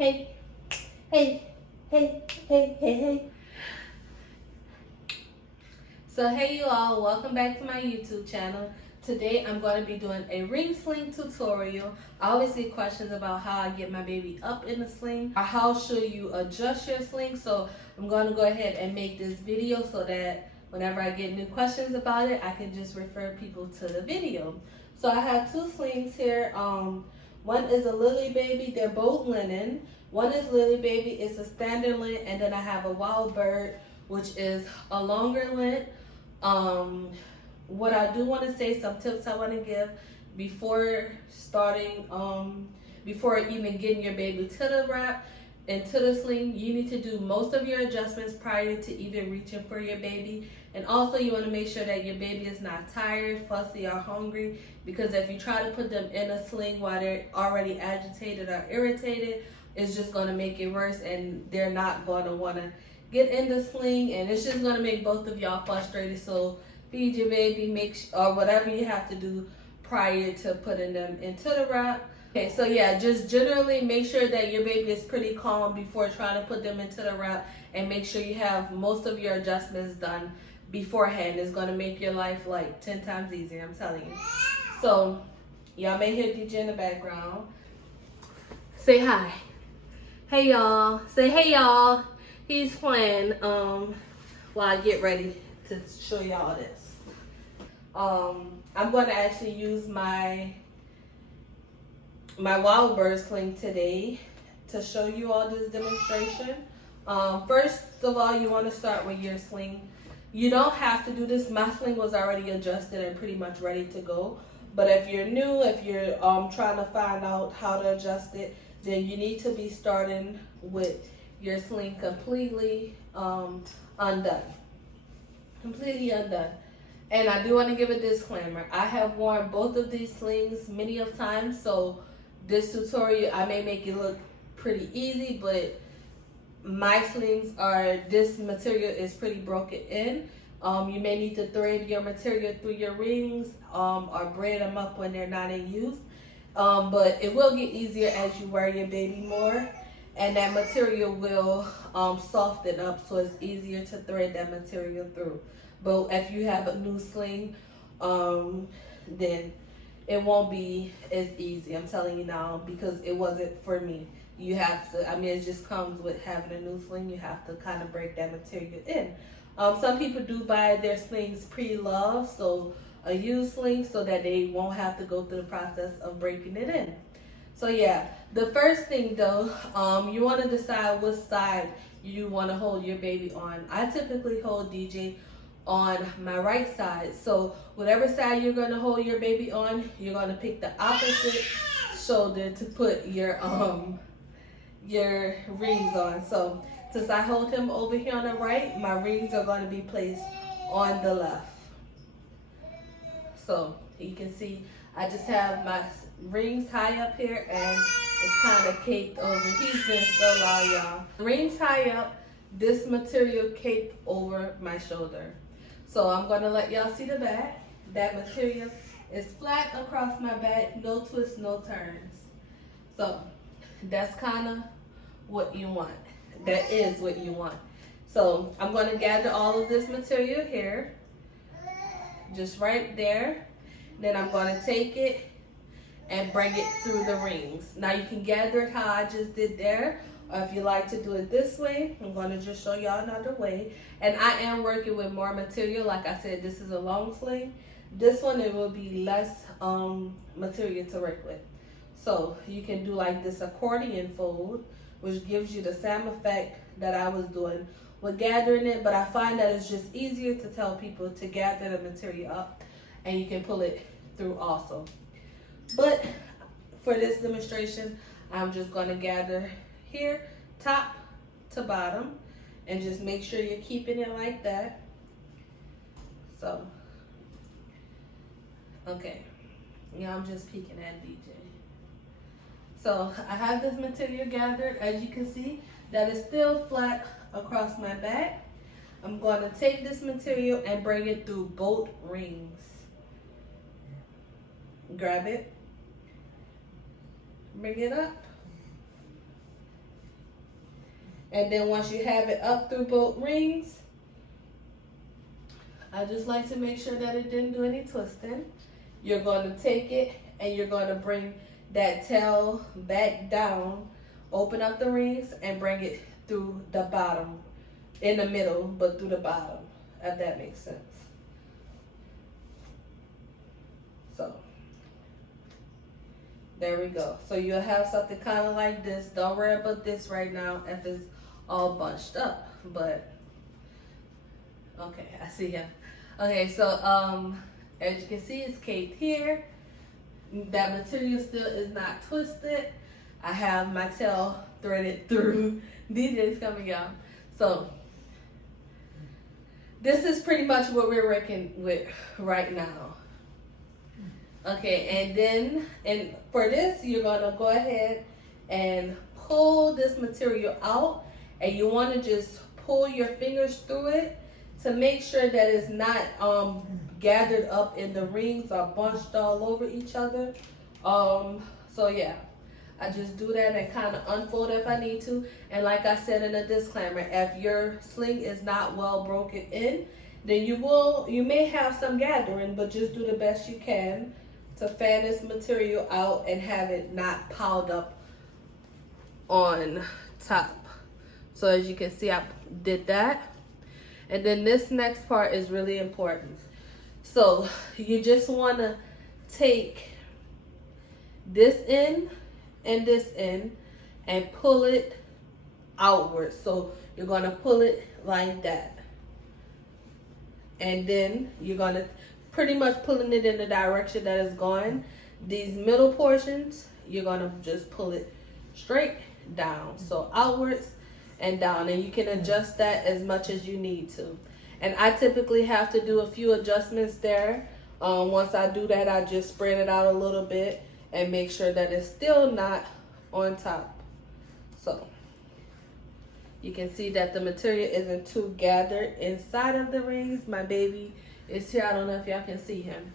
hey, hey, hey, hey, hey, hey. So hey you all, welcome back to my YouTube channel. Today I'm going to be doing a ring sling tutorial. I always get questions about how I get my baby up in the sling or how should you adjust your sling. So I'm going to go ahead and make this video so that whenever I get new questions about it, I can just refer people to the video. So I have two slings here. One is a Lily Baby, they're both linen. One is Lily Baby, it's a standard length, and then I have a Wild Bird, which is a longer length. What I do want to say, some tips I want to give before starting, before even getting your baby to the wrap and to the sling, you need to do most of your adjustments prior to even reaching for your baby. And also you want to make sure that your baby is not tired, fussy, or hungry, because if you try to put them in a sling while they're already agitated or irritated, it's just going to make it worse, and they're not going to want to get in the sling, and it's just going to make both of y'all frustrated. So feed your baby, or whatever you have to do prior to putting them into the wrap. Okay, so yeah, just generally make sure that your baby is pretty calm before trying to put them into the wrap, and make sure you have most of your adjustments done beforehand. It's going to make your life like 10 times easier, I'm telling you. So y'all may hear DJ in the background. Say hi. Hey y'all. Say hey y'all. He's playing while I get ready to show y'all this. I'm going to actually use my Wild Bird sling today to show you all this demonstration. First of all, you want to start with your sling. You don't have to do this. My sling was already adjusted and pretty much ready to go. But if you're new, if you're trying to find out how to adjust it, then you need to be starting with your sling completely undone. Completely undone. And I do want to give a disclaimer. I have worn both of these slings many of times, so this tutorial, I may make it look pretty easy, but my slings this material is pretty broken in. You may need to thread your material through your rings or braid them up when they're not in use. But it will get easier as you wear your baby more, and that material will soften up, so it's easier to thread that material through. But if you have a new sling, then it won't be as easy, I'm telling you now, because it wasn't for me. You have to, it just comes with having a new sling. You have to kind of break that material in. Some people do buy their slings pre-loved, so a used sling, so that they won't have to go through the process of breaking it in. So yeah, the first thing though, you want to decide what side you want to hold your baby on. I typically hold DJ on my right side. So whatever side you're going to hold your baby on, you're going to pick the opposite shoulder to put your rings on. So since I hold him over here on the right, my rings are going to be placed on the left. So you can see I just have my rings high up here, and it's kind of caped over. He's been so loud, y'all. Rings high up, this material caped over my shoulder. So I'm going to let y'all see the back. That material is flat across my back, no twists, no turns. So that's kind of what you want. That is what you want. So I'm going to gather all of this material here, just right there. Then I'm going to take it and bring it through the rings. Now you can gather it how I just did there, or if you like to do it this way, I'm going to just show y'all another way. And I am working with more material. Like I said, this is a long sling. This one, it will be less material to work with. So you can do like this accordion fold, which gives you the same effect that I was doing with gathering it, but I find that it's just easier to tell people to gather the material up, and you can pull it through also. But for this demonstration, I'm just going to gather here, top to bottom, and just make sure you're keeping it like that. So, okay, yeah, I'm just peeking at DJ. So I have this material gathered. As you can see, that is still flat across my back. I'm going to take this material and bring it through both rings. Grab it, bring it up, And then once you have it up through both rings, I just like to make sure that it didn't do any twisting. You're going to take it and you're going to bring that tail back down, open up the rings, and bring it through the bottom, in the middle, but through the bottom, if that makes sense. So, there we go. So you'll have something kind of like this. Don't worry about this right now if it's all bunched up, but, okay, I see him. Okay, so, as you can see, it's caped here. That material still is not twisted. I have my tail threaded through. DJ's coming out. So this is pretty much what we're working with right now. Okay, and then for this, you're gonna go ahead and pull this material out, and you want to just pull your fingers through it to make sure that it's not gathered up in the rings or bunched all over each other. So yeah, I just do that and kind of unfold if I need to. And like I said in the disclaimer, if your sling is not well broken in, then you may have some gathering, but just do the best you can to fan this material out and have it not piled up on top. So as you can see, I did that. And then this next part is really important. So you just want to take this in and this in and pull it outward. So you're going to pull it like that. And then you're going to pretty much pulling it in the direction that it's going. These middle portions, you're going to just pull it straight down. So outwards and down, and you can adjust that as much as you need to. And I typically have to do a few adjustments there. Once I do that, I just spread it out a little bit and make sure that it's still not on top. So you can see that the material isn't too gathered inside of the rings. My baby is here. I don't know if y'all can see him.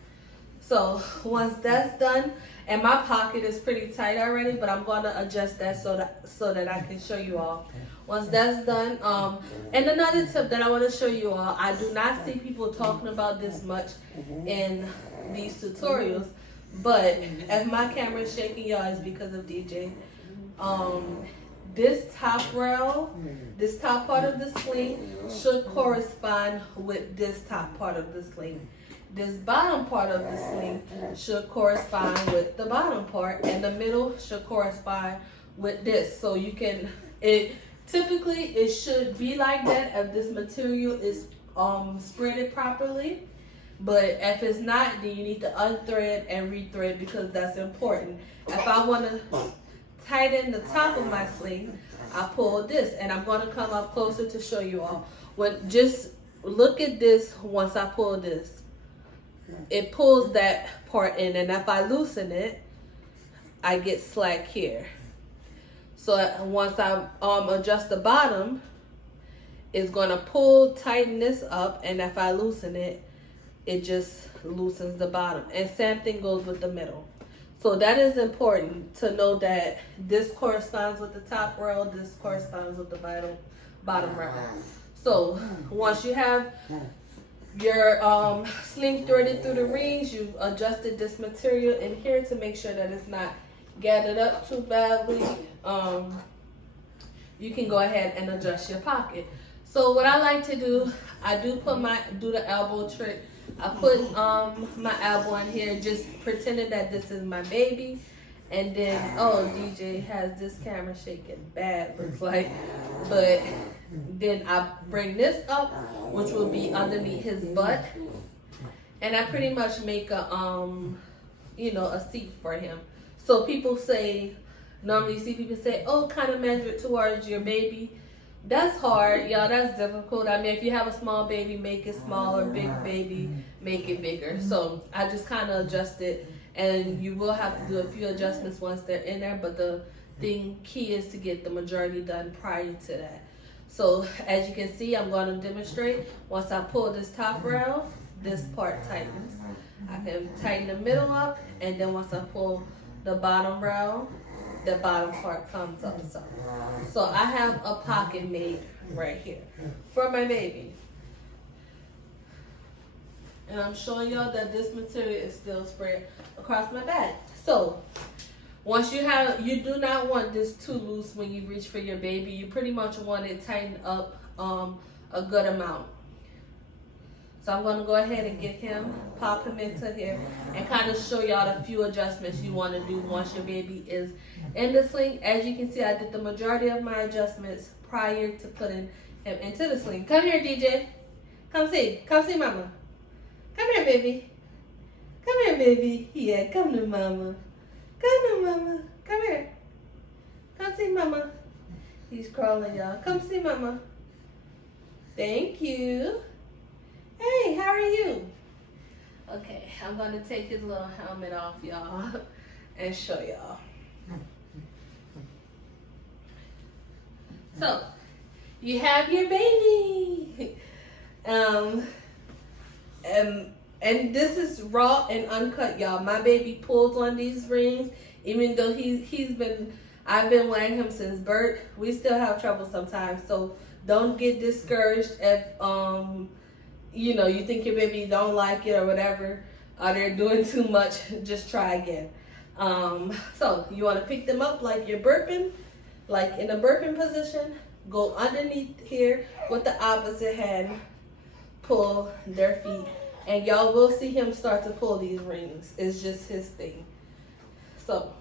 So once that's done, and my pocket is pretty tight already, but I'm going to adjust that so that I can show you all. Once that's done, and another tip that I want to show you all, I do not see people talking about this much in these tutorials, but if my camera is shaking, y'all, it's because of DJ. This top rail, this top part of the sling should correspond with this top part of the sling. This bottom part of the sling should correspond with the bottom part, and the middle should correspond with this. So you can, typically it should be like that if this material is spreaded properly. But if it's not, then you need to unthread and rethread, because that's important. If I want to tighten the top of my sling, I pull this, and I'm going to come up closer to show you all. Just look at this. Once I pull this, it pulls that part in, and if I loosen it, I get slack here. So once I adjust the bottom, it's going to tighten this up, and if I loosen it, it just loosens the bottom. And same thing goes with the middle. So that is important to know, that this corresponds with the top rail, this corresponds with the bottom rail. So once you have your sling threaded through the rings, you've adjusted this material in here to make sure that it's not gathered up too badly, you can go ahead and adjust your pocket. So what I like to do, I do the elbow trick. I put my elbow in here, just pretending that this is my baby. And then, oh, DJ has this camera shaking bad, looks like. But then I bring this up, which will be underneath his butt. And I pretty much make a, a seat for him. So people say, normally you see people say, oh, kind of measure it towards your baby. That's hard, y'all. That's difficult. I mean, if you have a small baby, make it smaller. Big baby, make it bigger. So I just kind of adjust it, and you will have to do a few adjustments once they're in there. But the key is to get the majority done prior to that. So as you can see, I'm going to demonstrate. Once I pull this top rail, this part tightens. I can tighten the middle up, and then once I pull the bottom rail, the bottom part comes up some. So I have a pocket made right here for my baby. And I'm showing y'all that this material is still spread across my back. So once you do not want this too loose when you reach for your baby. You pretty much want it tightened up a good amount. So I'm going to go ahead and get him, pop him into here, and kind of show y'all the few adjustments you want to do once your baby is in the sling. As you can see, I did the majority of my adjustments prior to putting him into the sling. Come here, DJ. Come see mama. Come here, baby. Come here, baby. Yeah, come to mama. Come to mama. Come here. Come see mama. He's crawling, y'all. Come see mama. Thank you. Hey, how are you? Okay, I'm going to take his little helmet off, y'all, and show y'all. So, you have your baby. And this is raw and uncut, y'all. My baby pulls on these rings, even though I've been wearing him since birth. We still have trouble sometimes, so don't get discouraged if you think your baby don't like it or whatever, or they're doing too much. Just try again. So you want to pick them up like you're burping, like in a burping position. Go underneath here with the opposite hand. Pull their feet, and y'all will see him start to pull these rings. It's just his thing. So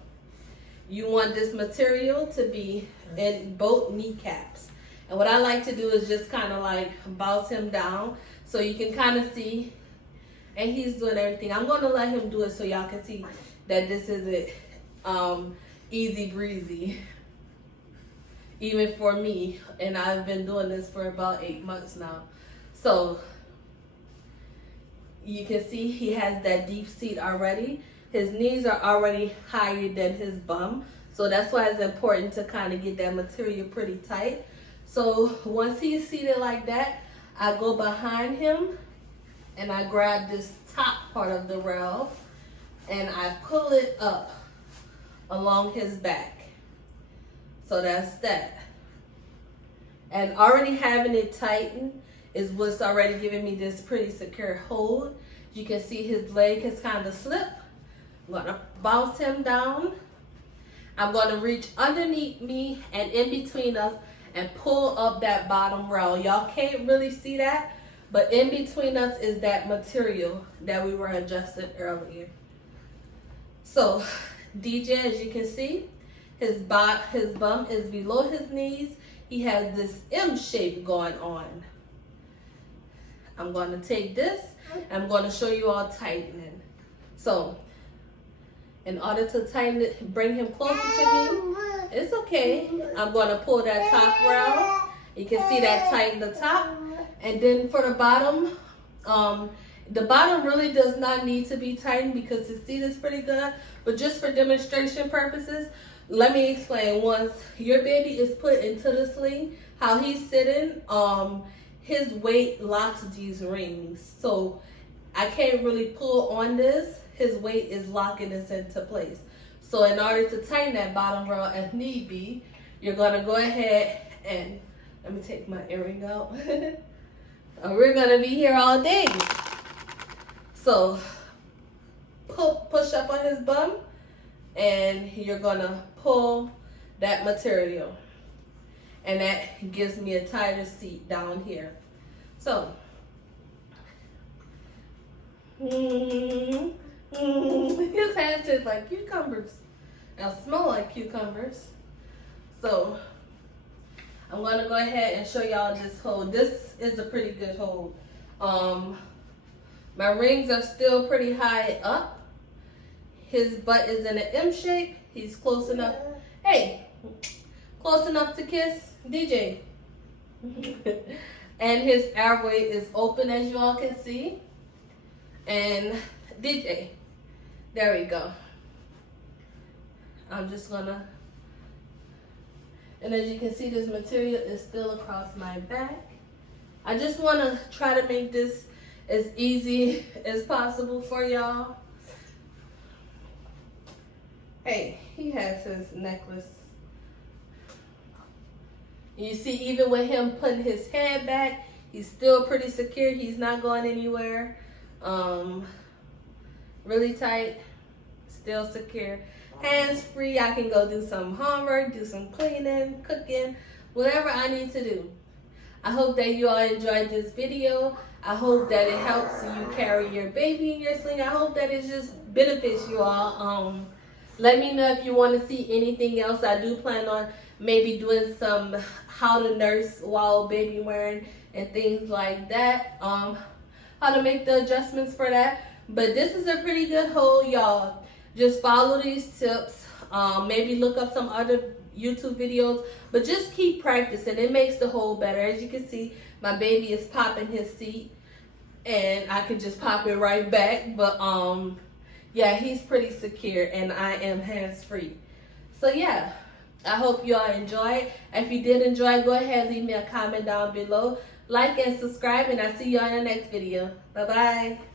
you want this material to be in both kneecaps. And what I like to do is just kind of like bounce him down so you can kind of see. And he's doing everything. I'm going to let him do it so y'all can see that this isn't easy breezy. Even for me. And I've been doing this for about 8 months now. So you can see he has that deep seat already. His knees are already higher than his bum. So that's why it's important to kind of get that material pretty tight. So once he's seated like that, I go behind him and I grab this top part of the rail and I pull it up along his back. So that's that. And already having it tightened is what's already giving me this pretty secure hold. You can see his leg has kind of slipped. I'm going to bounce him down. I'm going to reach underneath me and in between us and pull up that bottom rail. Y'all can't really see that, but in between us is that material that we were adjusting earlier. So DJ, as you can see, his bum is below his knees. He has this M shape going on. I'm going to take this and I'm going to show you all tightening. So in order to tighten it, bring him closer to me. It's okay. I'm going to pull that top rail. You can see that tighten the top. And then for the bottom really does not need to be tightened because the seat is pretty good. But just for demonstration purposes, let me explain. Once your baby is put into the sling, how he's sitting, his weight locks these rings. So I can't really pull on this. His weight is locking this into place. So in order to tighten that bottom rail if need be, you're going to go ahead and, let me take my earring out. We're going to be here all day. So push up on his bum and you're going to pull that material. And that gives me a tighter seat down here. So, his hands taste like cucumbers. Now smell like cucumbers. So I'm going to go ahead and show y'all this hold. This is a pretty good hold. My rings are still pretty high up. His butt is in an M shape. He's close enough. Hey, close enough to kiss. DJ. And his airway is open, as you all can see. And DJ. There we go. I'm just gonna, and as you can see, this material is still across my back. I just wanna try to make this as easy as possible for y'all. Hey, he has his necklace. You see, even with him putting his head back, he's still pretty secure. He's not going anywhere. Really tight, still secure. Hands free. I can go do some homework, do some cleaning, cooking, whatever I need to do. I hope that you all enjoyed this video. I hope that it helps you carry your baby in your sling. I hope that it just benefits you all. Let me know if you want to see anything else. I do plan on maybe doing some how to nurse while baby wearing and things like that. How to make the adjustments for that. But this is a pretty good hold, y'all. Just follow these tips. Maybe look up some other YouTube videos, but just keep practicing. It makes the hold better. As you can see, my baby is popping his seat, and I can just pop it right back. But yeah, he's pretty secure, and I am hands-free. So yeah, I hope you all enjoyed. If you did enjoy, go ahead, leave me a comment down below. Like and subscribe, and I'll see you on the next video. Bye-bye.